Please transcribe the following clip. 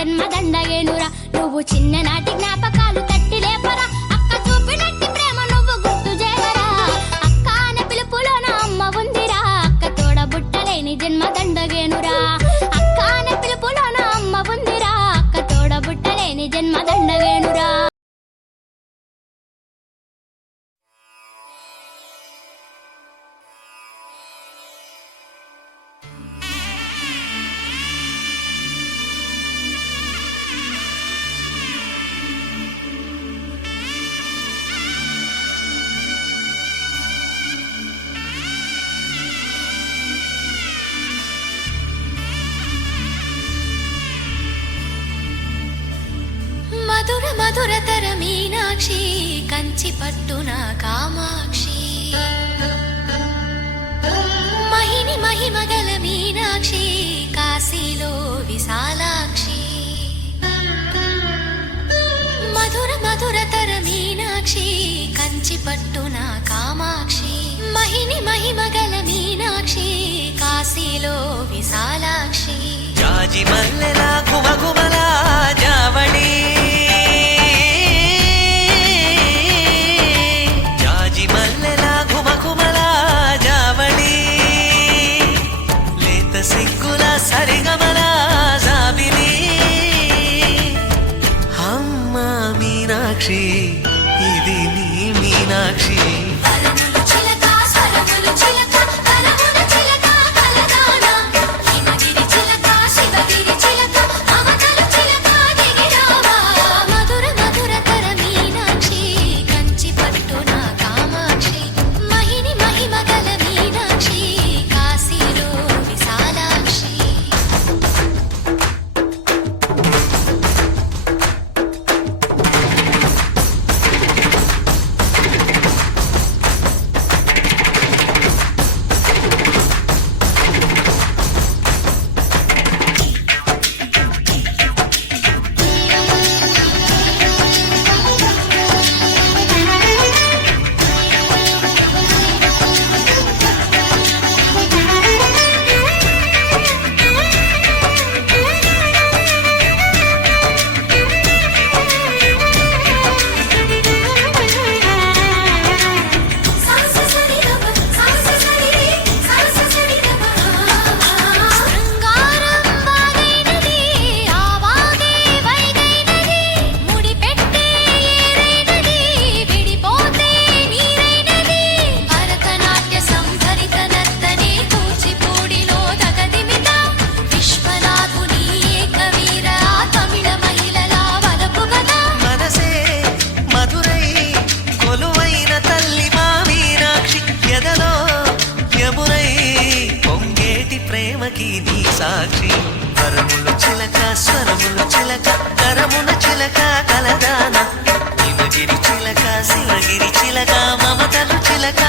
జన్మ దండగేనురా. నువ్వు చిన్ననాటి జ్ఞాపకాలు తట్టి లేపరా, అక్క చూపినట్టి ప్రేమ నువ్వు గుర్తు చేయరా. అక్క అనే పిలుపులో నా అమ్మ ఉందిరా, అక్క తోడ బుట్టలేని జన్మ దండగేనురా. అక్క అనే పిలుపులో నా అమ్మ ఉందిరా, అక్క తోడ బుట్టలేని జన్మ దండగేనురా. మధుర మధురతర మీనాక్షి, కంచి పట్టున కామాక్షి, మహిని మహిమగల మీనాక్షి, కాశీలో విశాలాక్షి. మధుర మధురతర మీనాక్షి, కంచి పట్టున కామాక్షి, మహిని మహిమగల మీనాక్షి, కాశీలో విశాలాక్షి. జాజి మల్లెలా గుమగుమలా జావళి, జాజి మల్లెలా గుమగుమలా జావళి, లేత సిగ్గుల సరిగమల జాబిలి. అమ్మ మీనాక్షి, ఇది నీ మీనాక్షి. సాక్షి వరములు చిలక స్వరములు చిలక కరమున చిలక కలదాన హిమగిరి చిలక శివగిరి చిలక మమతలు చిలక